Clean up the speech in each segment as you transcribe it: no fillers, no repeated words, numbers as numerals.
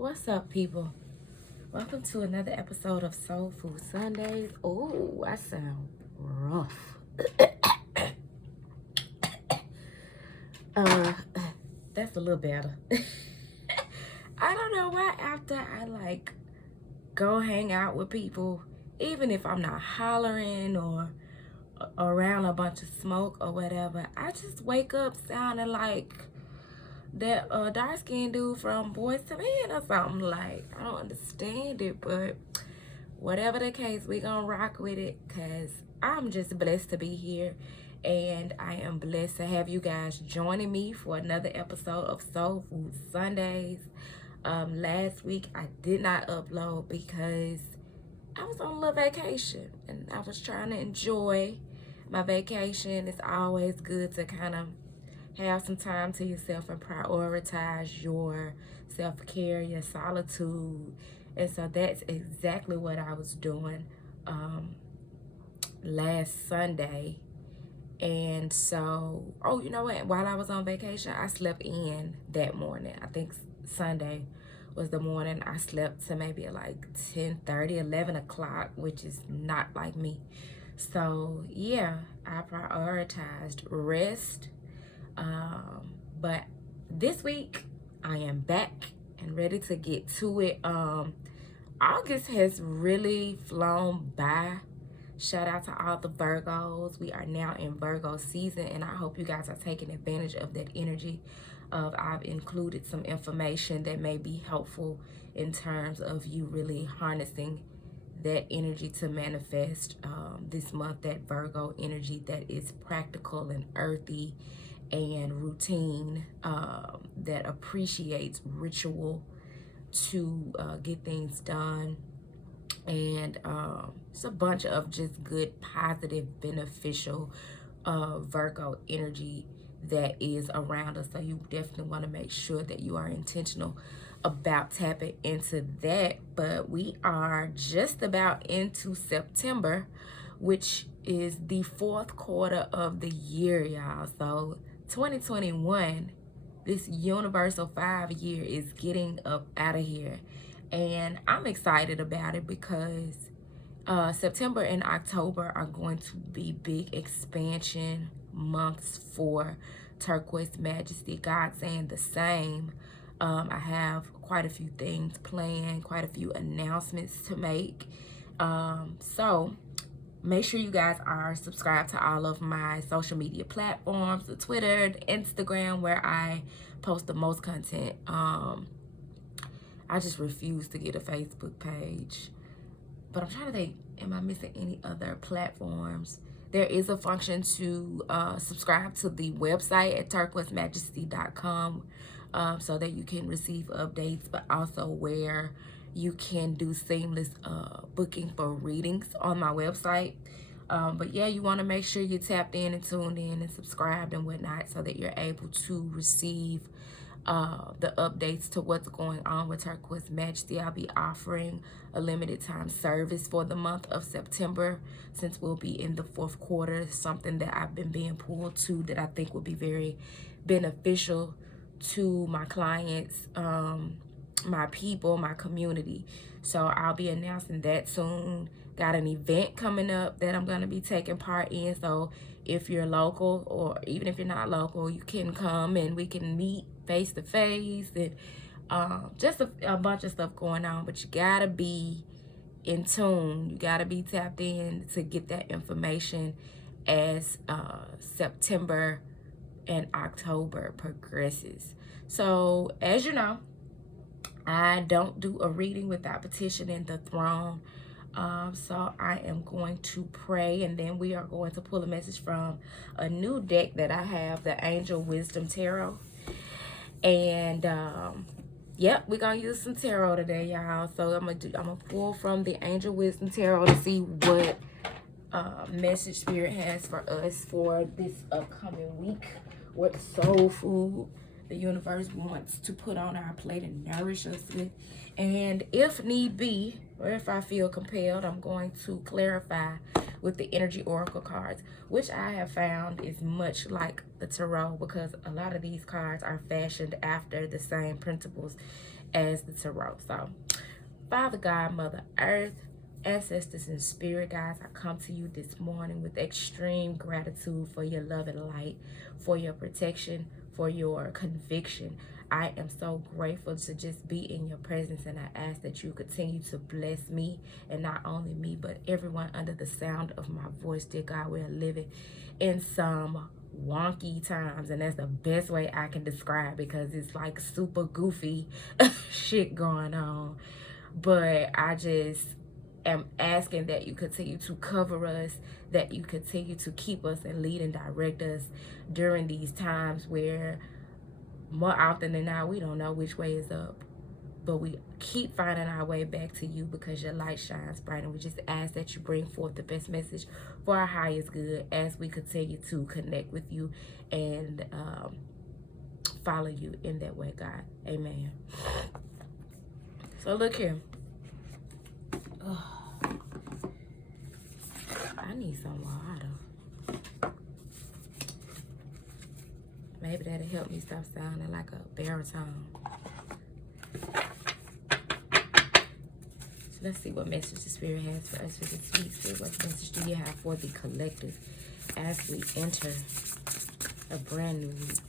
What's up, people? Welcome to another episode of Soul Food Sundays. Oh, I sound rough. uh, that's a little better. I don't know why after I go hang out with people, even if I'm not hollering or around a bunch of smoke or whatever, I just wake up sounding like that dark-skinned dude from Boys to Men or something. Like, I don't understand it, but whatever the case, we gonna rock with it, because I'm just blessed to be here, and I am blessed to have you guys joining me for another episode of Soul Food Sundays. Last week I did not upload because I was on a little vacation and I was trying to enjoy my vacation. It's always good to kind of have some time to yourself and prioritize your self-care, your solitude. And so that's exactly what I was doing last Sunday. And so, oh, you know what? While I was on vacation, I slept in that morning. I think Sunday was the morning I slept to maybe at like 10:30, 11 o'clock, which is not like me. So, yeah, I prioritized rest. But this week I am back and ready to get to it. August has really flown by. Shout out to all the Virgos. We are now in Virgo season, and I hope you guys are taking advantage of that energy. I've included some information that may be helpful in terms of you really harnessing that energy to manifest this month, that Virgo energy that is practical and earthy and routine, that appreciates ritual to get things done. And it's a bunch of just good, positive, beneficial Virgo energy that is around us. So you definitely want to make sure that you are intentional about tapping into that. But we are just about into September, which is the fourth quarter of the year, y'all. So 2021, this universal 5-year is getting up out of here, and I'm excited about it because September and October are going to be big expansion months for Turquoise Majesty. God saying the same. I have quite a few things planned, quite a few announcements to make. So make sure you guys are subscribed to all of my social media platforms, the Twitter, the Instagram, where I post the most content. I just refuse to get a Facebook page. But I'm trying to think, am I missing any other platforms? There is a function to subscribe to the website at turquoisemajesty.com, so that you can receive updates, but also where you can do seamless booking for readings on my website. But yeah, you want to make sure you're tapped in and tuned in and subscribed and whatnot, so that you're able to receive the updates to what's going on with Turquoise Majesty. I'll be offering a limited time service for the month of September, since we'll be in the fourth quarter. Something that I've been being pulled to that I think will be very beneficial to my clients, my people, my community. So I'll be announcing that soon. Got an event coming up that I'm going to be taking part in. So if you're local, or even if you're not local, you can come and we can meet face to face, and just a bunch of stuff going on. But you gotta be in tune, you gotta be tapped in to get that information as September and October progresses. So as you know, I don't do a reading without petitioning the throne. So I am going to pray, and then we are going to pull a message from a new deck that I have, the Angel Wisdom Tarot. And yep, we're gonna use some tarot today, y'all. So I'm gonna pull from the Angel Wisdom Tarot to see what message Spirit has for us for this upcoming week. What soul food the universe wants to put on our plate and nourish us with. And if need be, or if I feel compelled, I'm going to clarify with the energy oracle cards, which I have found is much like the tarot, because a lot of these cards are fashioned after the same principles as the tarot. So Father God, Mother Earth, ancestors and spirit guides, I come to you this morning with extreme gratitude for your love and light, for your protection, for your conviction. I am so grateful to just be in your presence, and I ask that you continue to bless me, and not only me, but everyone under the sound of my voice. Dear God, we are living in some wonky times, and that's the best way I can describe, because it's like super goofy shit going on. But I just am asking that you continue to cover us, that you continue to keep us and lead and direct us during these times where more often than not we don't know which way is up, but we keep finding our way back to you because your light shines bright. And we just ask that you bring forth the best message for our highest good as we continue to connect with you and follow you in that way, God. Amen. So look here. Oh, I need some water. Maybe that'll help me stop sounding like a baritone. So let's see what message the Spirit has for us for this week. Spirit, what message do you have for the collective as we enter a brand new week?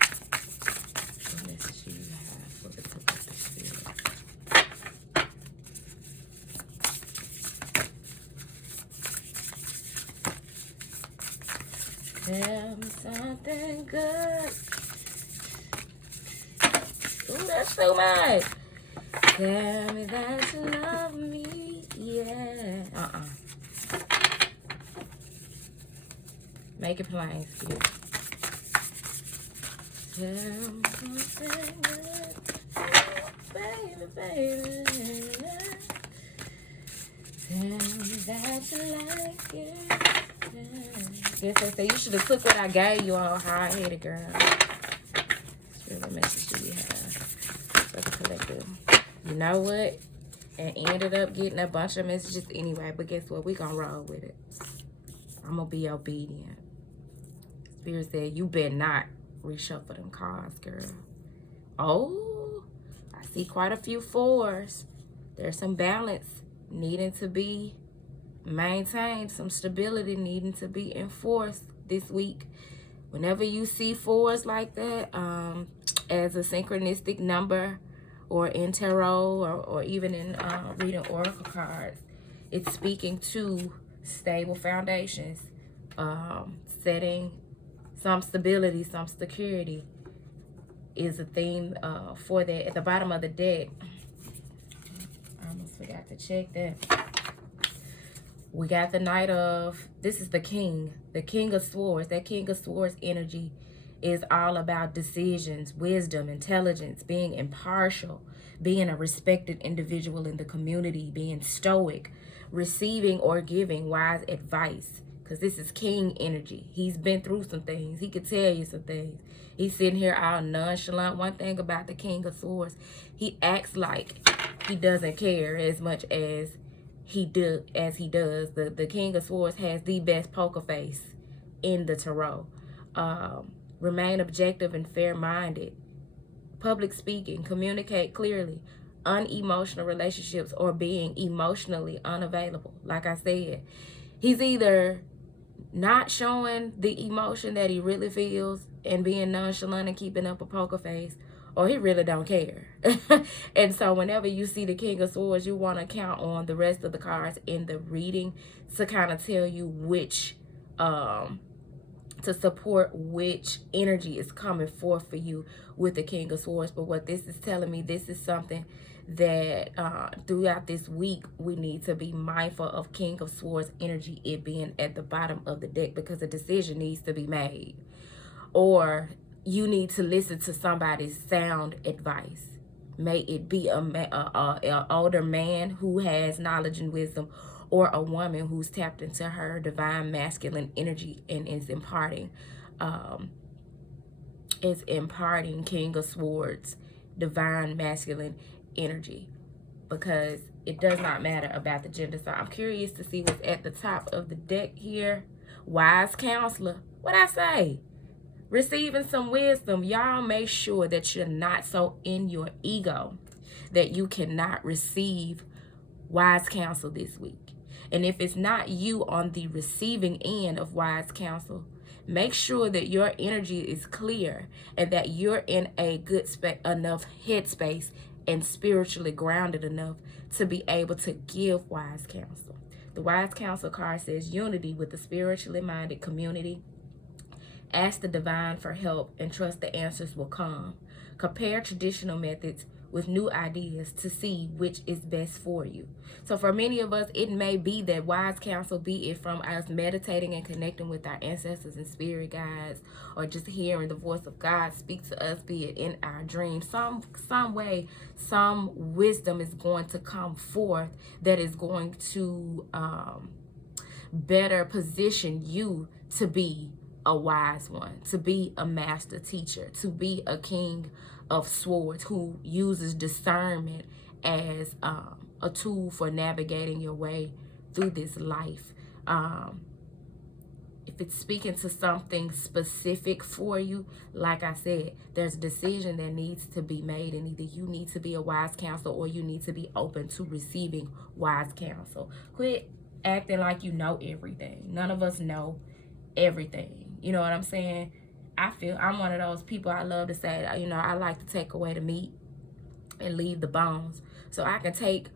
What message do you have for the collective, Spirit? Tell me something good. Ooh, that's so much. Tell me that you love me. Yeah. Make it plain, Spirit. Tell me something good. Baby, baby. Tell me that you like it. Yes, they say you should have took what I gave you, all hard-headed girl. What message do you have for the collective? You know what? And ended up getting a bunch of messages anyway, but guess what? We gonna roll with it. I'm gonna be obedient. Spirit said, you better not reshuffle them cards, girl. Oh, I see quite a few fours. There's some balance needing to be maintained, some stability needing to be enforced this week. Whenever you see fours like that, as a synchronistic number, or in tarot, or even in reading oracle cards, it's speaking to stable foundations, setting some stability, some security is a theme for that. At the bottom of the deck, I almost forgot to check that. We got the Knight of, this is the King of Swords. That King of Swords energy is all about decisions, wisdom, intelligence, being impartial, being a respected individual in the community, being stoic, receiving or giving wise advice. Because this is King energy. He's been through some things. He could tell you some things. He's sitting here all nonchalant. One thing about the King of Swords, he acts like he doesn't care as much as he does. The King of Swords has the best poker face in the tarot. Remain objective and fair-minded. Public speaking, communicate clearly. Unemotional relationships, or being emotionally unavailable. Like I said, he's either not showing the emotion that he really feels and being nonchalant and keeping up a poker face, or he really don't care. And so whenever you see the King of Swords, you want to count on the rest of the cards in the reading to kind of tell you which, to support which energy is coming forth for you with the King of Swords. But what this is telling me, this is something that throughout this week we need to be mindful of King of Swords energy, it being at the bottom of the deck, because a decision needs to be made, or you need to listen to somebody's sound advice. May it be a older man who has knowledge and wisdom, or a woman who's tapped into her divine masculine energy and is imparting King of Swords divine masculine energy. because it does not matter about the gender. So I'm curious to see what's at the top of the deck here. Wise counselor. What I say? Receiving some wisdom. Y'all make sure that you're not so in your ego that you cannot receive wise counsel this week. And if it's not you on the receiving end of wise counsel, make sure that your energy is clear and that you're in a good enough headspace and spiritually grounded enough to be able to give wise counsel. The wise counsel card says unity with the spiritually minded community. Ask the divine for help and trust the answers will come. Compare traditional methods with new ideas to see which is best for you. So for many of us, it may be that wise counsel, be it from us meditating and connecting with our ancestors and spirit guides, or just hearing the voice of God speak to us, be it in our dreams. Some way, some wisdom is going to come forth that is going to better position you to be a wise one, to be a master teacher, to be a king of swords who uses discernment as a tool for navigating your way through this life. If it's speaking to something specific for you, like I said, there's a decision that needs to be made, and either you need to be a wise counsel or you need to be open to receiving wise counsel. Quit acting like you know everything. None of us know everything. You know what I'm saying? I feel I'm one of those people. I love to say, you know, I like to take away the meat and leave the bones. So I can take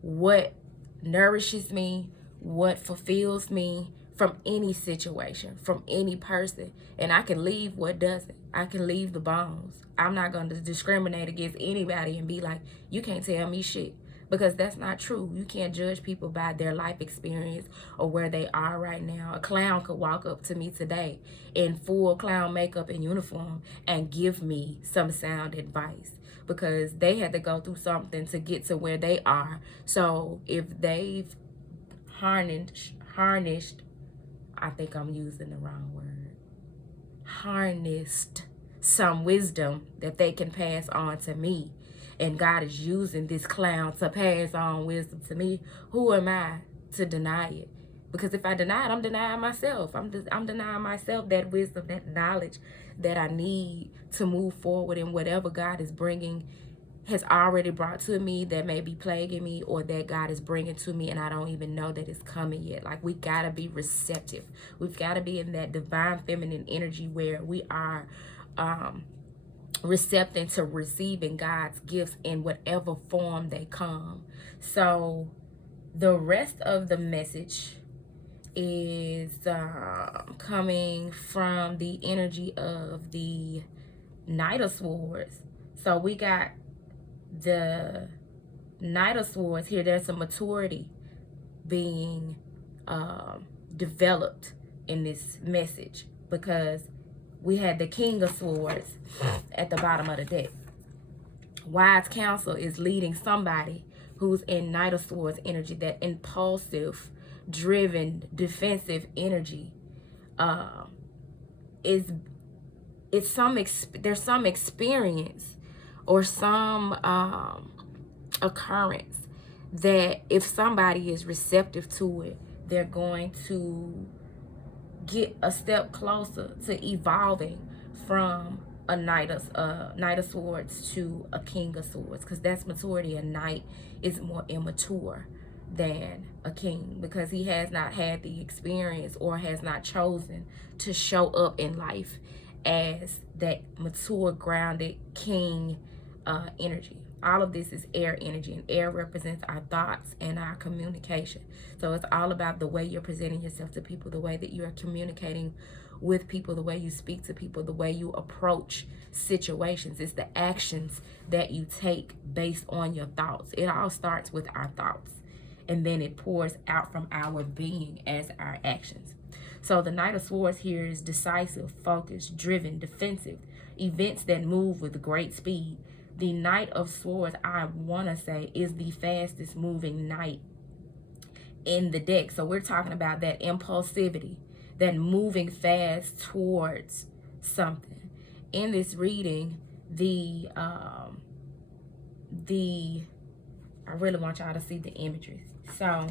what nourishes me, what fulfills me from any situation, from any person, and I can leave what doesn't. I can leave the bones. I'm not going to discriminate against anybody and be like, you can't tell me shit. Because that's not true. You can't judge people by their life experience or where they are right now. A clown could walk up to me today in full clown makeup and uniform and give me some sound advice because they had to go through something to get to where they are. So if they've harnessed, I think I'm using the wrong word, harnessed some wisdom that they can pass on to me, and God is using this clown to pass on wisdom to me, who am I to deny it? Because if I deny it, I'm denying myself. I'm denying myself that wisdom, that knowledge that I need to move forward in whatever God is bringing, has already brought to me, that may be plaguing me, or that God is bringing to me and I don't even know that it's coming yet. Like, we got to be receptive. We've got to be in that divine feminine energy where we are receptive to receiving God's gifts in whatever form they come. So the rest of the message is coming from the energy of the Knight of Swords. So we got the Knight of Swords here. There's some maturity being developed in this message, because we had the King of Swords at the bottom of the deck. Wise counsel is leading somebody who's in Knight of Swords energy, that impulsive, driven, defensive energy. There's some experience or some occurrence that if somebody is receptive to it, they're going to get a step closer to evolving from a Knight of Swords to a King of Swords, because that's maturity. A Knight is more immature than a king, because he has not had the experience or has not chosen to show up in life as that mature, grounded king energy. All of this is air energy, and air represents our thoughts and our communication. So it's all about the way you're presenting yourself to people, the way that you are communicating with people, the way you speak to people, the way you approach situations. It's the actions that you take based on your thoughts. It all starts with our thoughts, and then it pours out from our being as our actions. So the Knight of Swords here is decisive, focused, driven, defensive, events that move with great speed. The Knight of Swords, I want to say, is the fastest moving knight in the deck. So we're talking about that impulsivity, that moving fast towards something. In this reading, I really want y'all to see the imagery. So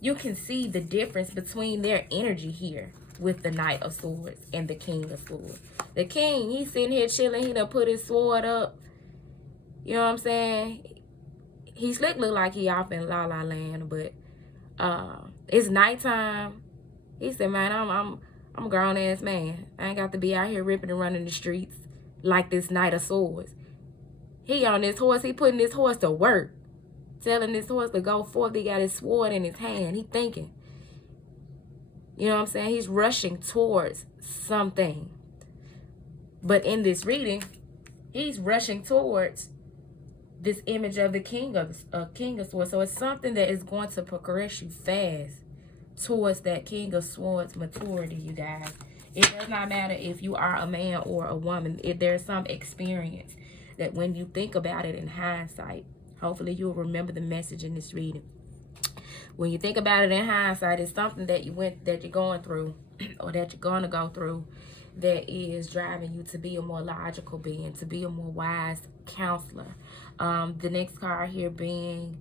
you can see the difference between their energy here with the Knight of Swords and the King of Swords. The King, he's sitting here chilling. He done put his sword up. You know what I'm saying? He slick look like he off in La La Land, but it's nighttime. He said, man, I'm a grown ass man. I ain't got to be out here ripping and running the streets like this Knight of Swords. He on this horse, he putting this horse to work. Telling this horse to go forth. He got his sword in his hand. He thinking. You know what I'm saying? He's rushing towards something. But in this reading, he's rushing towards this image of the King of Swords. So it's something that is going to progress you fast towards that King of Swords maturity, you guys. It does not matter if you are a man or a woman. There's some experience that when you think about it in hindsight, hopefully you'll remember the message in this reading. When you think about it in hindsight, it's something that you're going through or that you're going to go through that is driving you to be a more logical being, to be a more wise counselor. The next card here being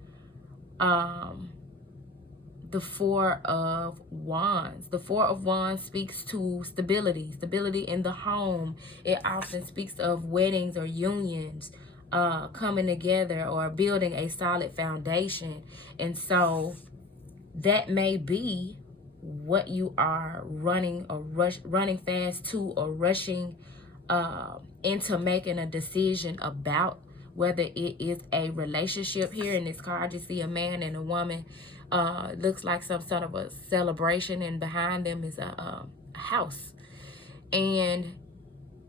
the Four of Wands. The Four of Wands speaks to stability in the home. It often speaks of weddings or unions, coming together or building a solid foundation. And so that may be what you are running fast to or rushing into making a decision about, whether it is a relationship. Here in this card, you see a man and a woman. Looks like some sort of a celebration, and behind them is a house. And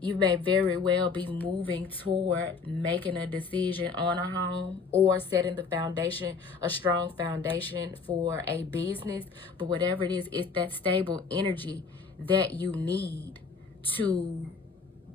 you may very well be moving toward making a decision on a home or setting the foundation, a strong foundation for a business. But whatever it is, it's that stable energy that you need to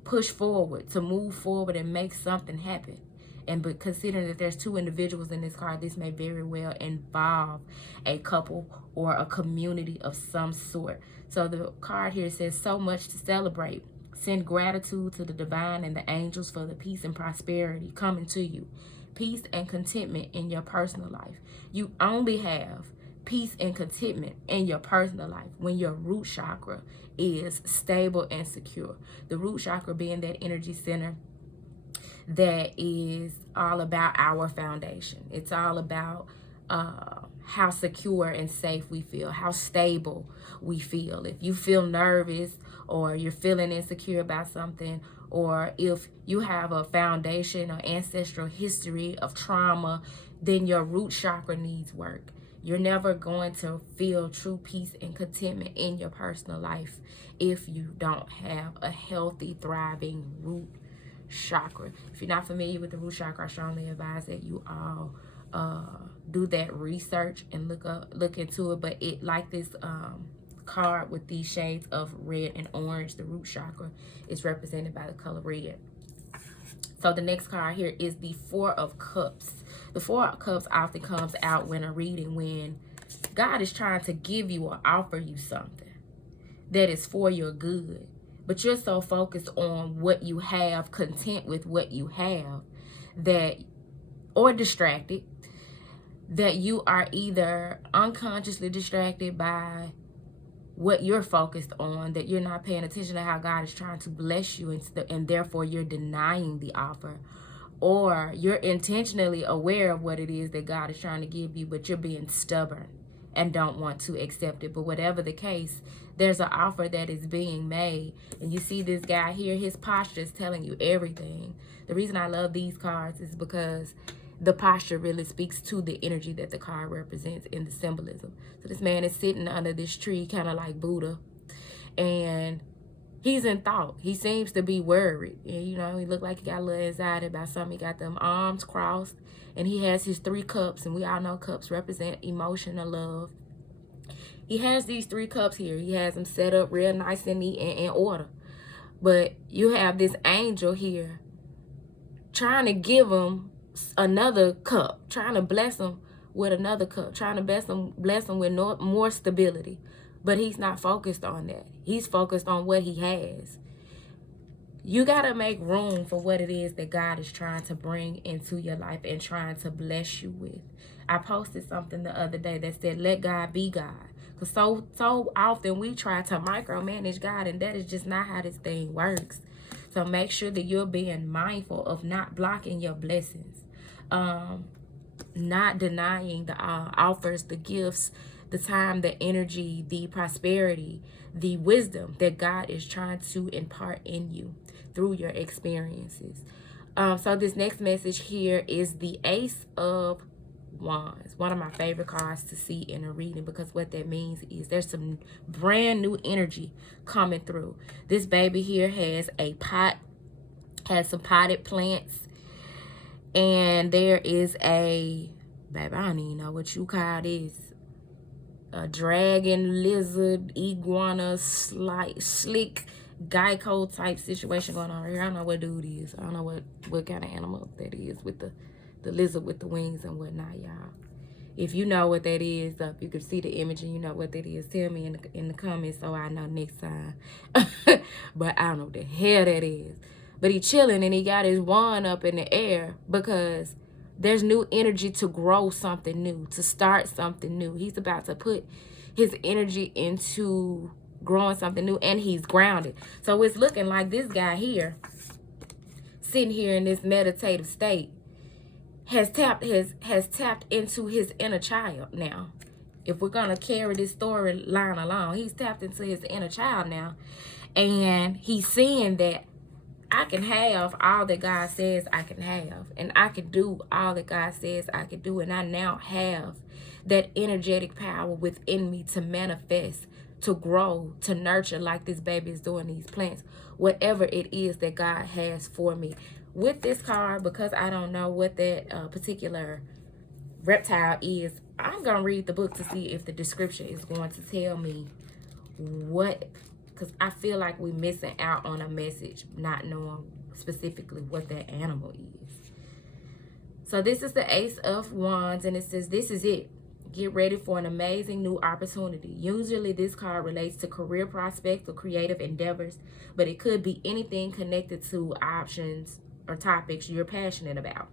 push forward, to move forward and make something happen. But considering that there's two individuals in this card, this may very well involve a couple or a community of some sort. So the card here says, so much to celebrate. Send gratitude to the divine and the angels for the peace and prosperity coming to you. Peace and contentment in your personal life. You only have peace and contentment in your personal life when your root chakra is stable and secure. The root chakra being that energy center that is all about our foundation. It's all about how secure and safe we feel, how stable we feel. If you feel nervous or you're feeling insecure about something, or if you have a foundation or ancestral history of trauma, then your root chakra needs work. You're never going to feel true peace and contentment in your personal life if you don't have a healthy, thriving root chakra. If you're not familiar with the root chakra, I strongly advise that you all do that research and look into it. But it, like this card with these shades of red and orange, the root chakra is represented by the color red. So the next card here is the Four of Cups. The Four of Cups often comes out when a reading, when God is trying to give you or offer you something that is for your good, but you're so focused on what you have, content with what you have, that, or distracted, that you are either unconsciously distracted by what you're focused on, that you're not paying attention to how God is trying to bless you, and therefore you're denying the offer, or you're intentionally aware of what it is that God is trying to give you, but you're being stubborn and don't want to accept it. But whatever the case, there's an offer that is being made. And you see this guy here, his posture is telling you everything. The reason I love these cards is because the posture really speaks to the energy that the card represents in the symbolism. So this man is sitting under this tree, kind of like Buddha, and he's in thought. He seems to be worried. And, you know, he looked like he got a little anxiety about something. He got them arms crossed, and he has his 3 cups, and we all know cups represent emotion or love. He has these 3 cups here. He has them set up real nice and neat and in order. But you have this angel here trying to give him another cup, trying to bless him with another cup, trying to bless him with more stability. But he's not focused on that. He's focused on what he has. You got to make room for what it is that God is trying to bring into your life and trying to bless you with. I posted something the other day that said, let God be God. Because so often we try to micromanage God, and that is just not how this thing works. So make sure that you're being mindful of not blocking your blessings. Not denying the offers, the gifts, the time, the energy, the prosperity, the wisdom that God is trying to impart in you through your experiences. So this next message here is the Ace of Wands. One of my favorite cards to see in a reading, because what that means is there's some brand new energy coming through. This baby here has a pot, has some potted plants, and there is baby, I don't even know what you call this. A dragon, lizard, iguana, slick, Geico type situation going on right here. I don't know what dude is. I don't know what kind of animal that is with the lizard with the wings and whatnot, y'all. If you know what that is, if you can see the image and you know what that is, tell me in the comments so I know next time. But I don't know what the hell that is. But he chilling and he got his wand up in the air because there's new energy to grow something new, to start something new. He's about to put his energy into growing something new, and he's grounded. So it's looking like this guy here, sitting here in this meditative state, has tapped into his inner child now. If we're gonna carry this storyline along, he's tapped into his inner child now, and he's seeing that I can have all that God says I can have, and I can do all that God says I can do, and I now have that energetic power within me to manifest, to grow, to nurture like this baby is doing these plants, whatever it is that God has for me. With this card, because I don't know what that particular reptile is, I'm going to read the book to see if the description is going to tell me what, because I feel like we're missing out on a message, not knowing specifically what that animal is. So this is the Ace of Wands, and it says, this is it. Get ready for an amazing new opportunity. Usually this card relates to career prospects or creative endeavors, but it could be anything connected to options or topics you're passionate about.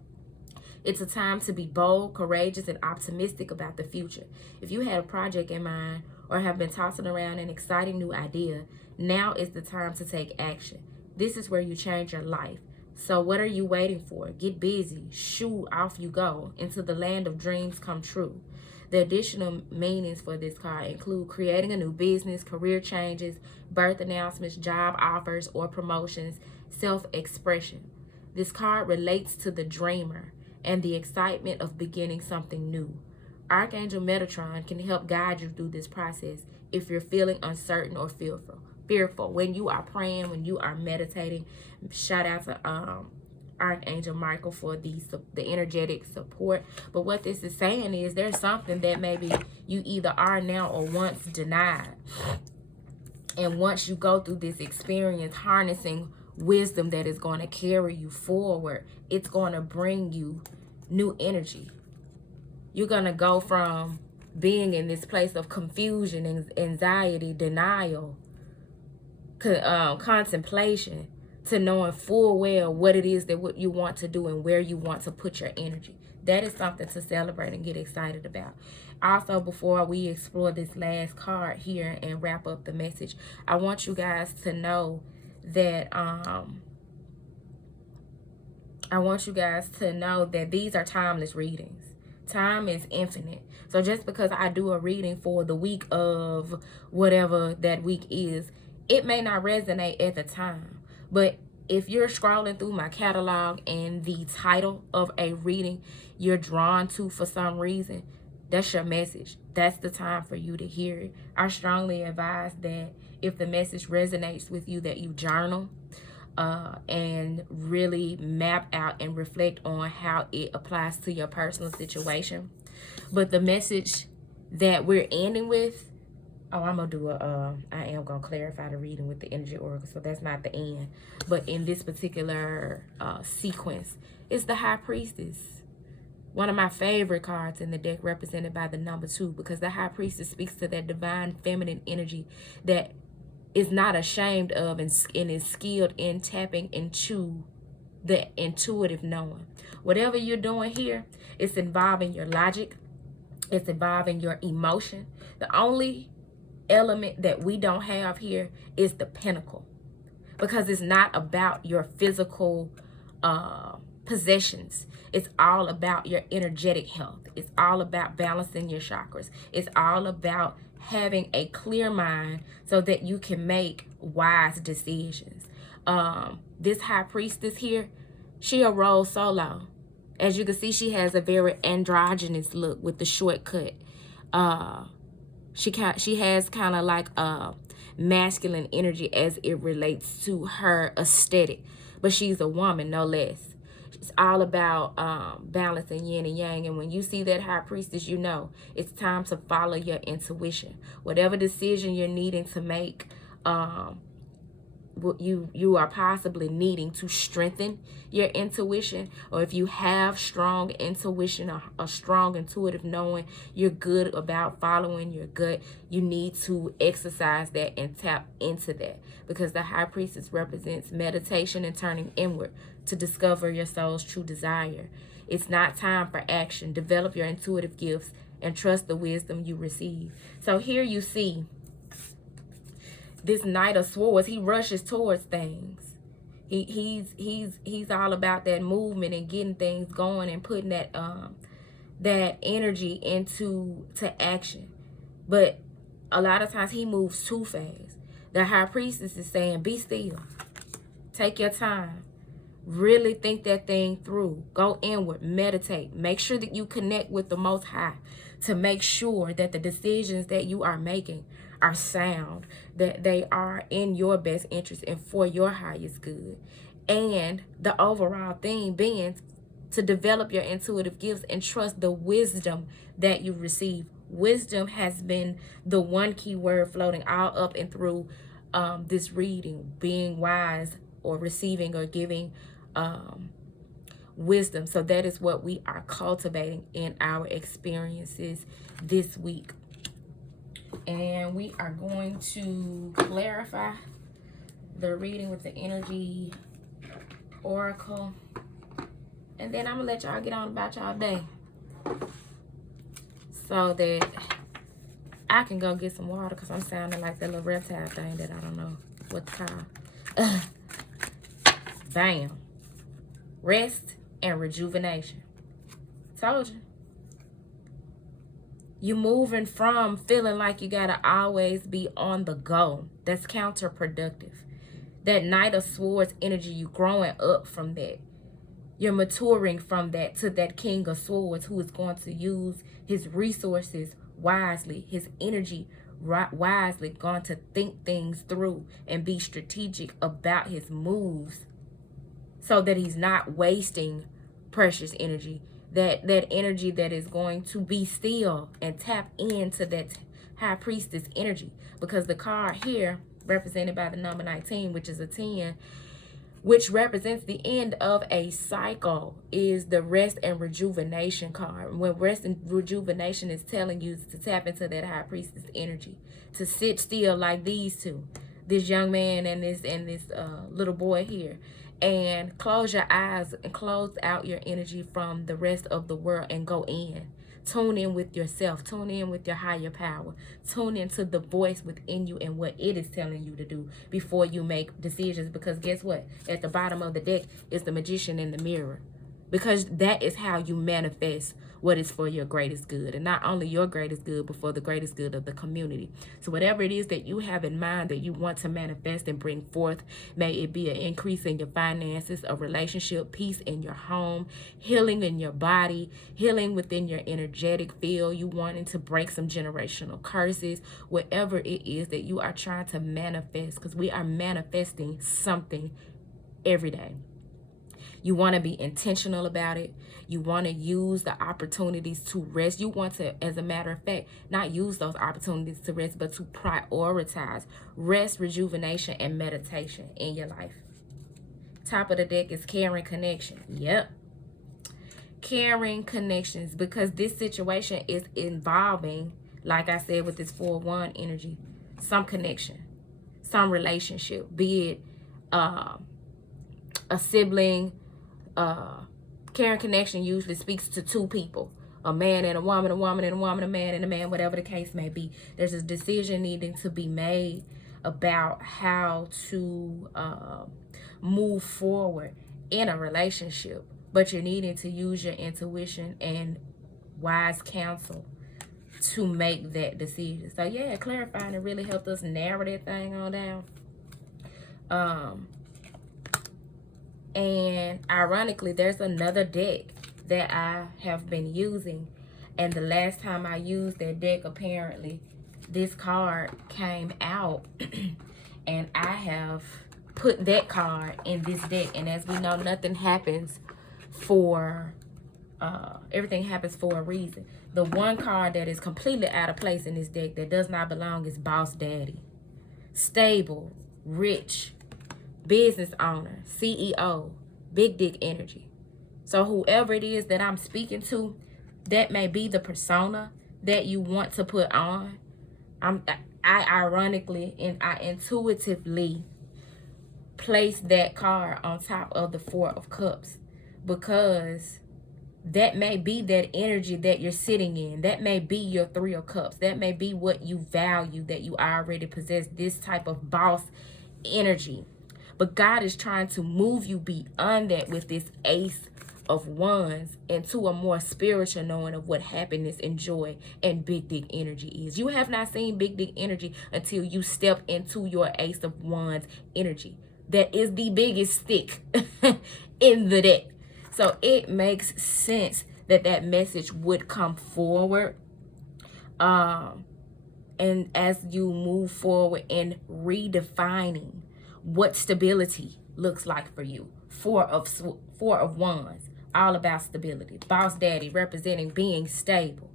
It's a time to be bold, courageous, and optimistic about the future. If you had a project in mind or have been tossing around an exciting new idea, now is the time to take action. This is where you change your life. So what are you waiting for? Get busy. Shoo, off you go into the land of dreams come true. The additional meanings for this card include creating a new business, career changes, birth announcements, job offers or promotions, self-expression. This card relates to the dreamer and the excitement of beginning something new. Archangel Metatron can help guide you through this process if you're feeling uncertain or fearful. When you are praying, when you are meditating, shout out to Archangel Michael for the energetic support. But what this is saying is there's something that maybe you either are now or once denied. And once you go through this experience, harnessing wisdom that is going to carry you forward, it's going to bring you new energy. You're going to go from being in this place of confusion, anxiety, denial, contemplation, to knowing full well what it is that what you want to do and where you want to put your energy. That is something to celebrate and get excited about. Also, before we explore this last card here and wrap up the message, I want you guys to know that these are timeless readings. Time is infinite. So just because I do a reading for the week of whatever that week is, it may not resonate at the time. But if you're scrolling through my catalog and the title of a reading you're drawn to for some reason, that's your message. That's the time for you to hear it. I strongly advise that if the message resonates with you, that you journal and really map out and reflect on how it applies to your personal situation. But the message that we're ending with, I'm going to do I am going to clarify the reading with the energy oracle, so that's not the end. But in this particular sequence, it's the High Priestess. One of my favorite cards in the deck, represented by the number 2, because the High Priestess speaks to that divine feminine energy that is not ashamed of and is skilled in tapping into the intuitive knowing. Whatever you're doing here, it's involving your logic. It's involving your emotion. The only element that we don't have here is the pinnacle, because it's not about your physical possessions. It's all about your energetic health. It's all about balancing your chakras. It's all about having a clear mind so that you can make wise decisions. This high priestess here, she'll roll solo. As you can see, she has a very androgynous look with the shortcut. She has kind of like a masculine energy as it relates to her aesthetic, but she's a woman no less. It's all about balancing yin and yang. And when you see that high priestess, you know it's time to follow your intuition. Whatever decision you're needing to make, you are possibly needing to strengthen your intuition, or if you have strong intuition or a strong intuitive knowing, you're good about following your gut, you need to exercise that and tap into that, because the high priestess represents meditation and turning inward to discover your soul's true desire. It's not time for action. Develop your intuitive gifts and trust the wisdom you receive. So here you see this Knight of Swords. He rushes towards things. He's all about that movement and getting things going and putting that energy into action. But a lot of times he moves too fast. The high priestess is saying, be still. Take your time. Really think that thing through. Go inward. Meditate. Make sure that you connect with the Most High to make sure that the decisions that you are making are sound, that they are in your best interest and for your highest good. And the overall thing being to develop your intuitive gifts and trust the wisdom that you receive. Wisdom has been the one key word floating all up and through this reading. Being wise or receiving or giving wisdom. So that is what we are cultivating in our experiences this week. And we are going to clarify the reading with the energy oracle. And then I'm going to let y'all get on about y'all day, so that I can go get some water, because I'm sounding like that little reptile thing that I don't know what to call. Bam. Rest and rejuvenation. Told you. You moving from feeling like you gotta always be on the go. That's counterproductive. That Knight of Swords energy, you growing up from that. You're maturing from that to that King of Swords, who is going to use his resources wisely, his energy wisely, going to think things through and be strategic about his moves, so that he's not wasting precious energy. That energy that is going to be still and tap into that high priestess energy. Because the card here, represented by the number 19, which is a 10, which represents the end of a cycle, is the rest and rejuvenation card. When rest and rejuvenation is telling you to tap into that high priestess energy, to sit still like these two, this young man and this little boy here, and close your eyes and close out your energy from the rest of the world and go in. Tune in with yourself. Tune in with your higher power. Tune into the voice within you and what it is telling you to do before you make decisions. Because guess what? At the bottom of the deck is the Magician in the mirror. Because that is how you manifest what is for your greatest good. And not only your greatest good, but for the greatest good of the community. So whatever it is that you have in mind that you want to manifest and bring forth, may it be an increase in your finances, a relationship, peace in your home, healing in your body, healing within your energetic field, you wanting to break some generational curses, whatever it is that you are trying to manifest, because we are manifesting something every day. You want to be intentional about it. You want to use the opportunities to rest. You want to, as a matter of fact, not use those opportunities to rest, but to prioritize rest, rejuvenation, and meditation in your life. Top of the deck is caring connection. Yep. Caring connections, because this situation is involving, like I said with this 4-1 energy, some connection. some relationship, be it a sibling. Caring connection usually speaks to two people, a man and a woman, a woman and a woman, a man and a man, whatever the case may be. There's a decision needing to be made about how to move forward in a relationship, but you're needing to use your intuition and wise counsel to make that decision. So yeah, clarifying it really helped us narrow that thing on down. And ironically, there's another deck that I have been using, and the last time I used that deck, apparently this card came out and I have put that card in this deck. And as we know, nothing happens for everything happens for a reason. The one card that is completely out of place in this deck, that does not belong, is Boss Daddy. Stable, rich, business owner, CEO, big dick energy. So whoever it is that I'm speaking to, that may be the persona that you want to put on. I ironically and I intuitively place that card on top of the Four of Cups, because that may be that energy that you're sitting in. That may be your Three of Cups. That may be what you value, that you already possess, this type of boss energy. But God is trying to move you beyond that with this Ace of Wands into a more spiritual knowing of what happiness and joy and big dick energy is. You have not seen big dick energy until you step into your Ace of Wands energy. That is the biggest stick in the deck. So it makes sense that that message would come forward. And as you move forward in redefining what stability looks like for you. Four of Wands, all about stability. Boss Daddy representing being stable,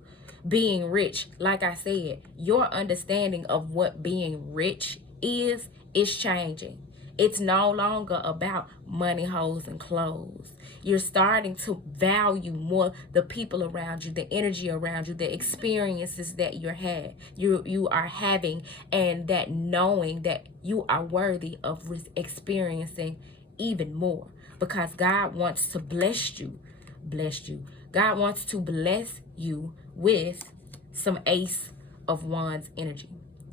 being rich. Like I said, your understanding of what being rich is changing. It's no longer about money, hoes, and clothes. You're starting to value more the people around you, the energy around you, the experiences that you are having, and that knowing that you are worthy of experiencing even more, because God wants to bless you. God wants to bless you with some Ace of Wands energy.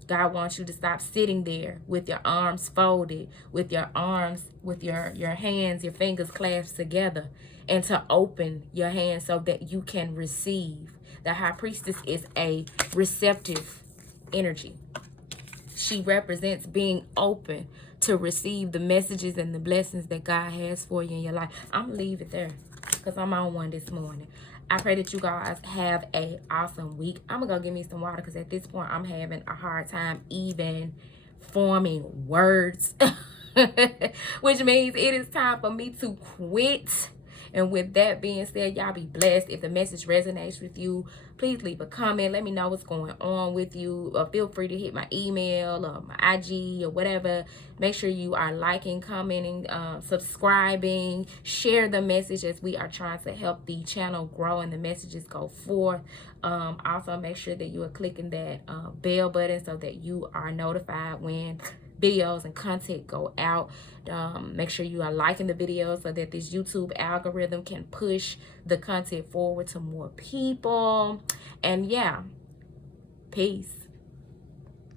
God wants you to stop sitting there with your arms folded, with your hands, your fingers clasped together, and to open your hands so that you can receive. The High Priestess is a receptive energy. She represents being open to receive the messages and the blessings that God has for you in your life. I'm going to leave it there because I'm on one this morning. I pray that you guys have an awesome week. I'm going to go get me some water because at this point I'm having a hard time even forming words. Which means it is time for me to quit. And with that being said, y'all be blessed. If the message resonates with you, please leave a comment. Let me know what's going on with you. Feel free to hit my email or my IG or whatever. Make sure you are liking, commenting, subscribing. Share the message as we are trying to help the channel grow and the messages go forth. Also, make sure that you are clicking that bell button so that you are notified when videos and content go out. Make sure you are liking the videos so that this YouTube algorithm can push the content forward to more people. And yeah, peace.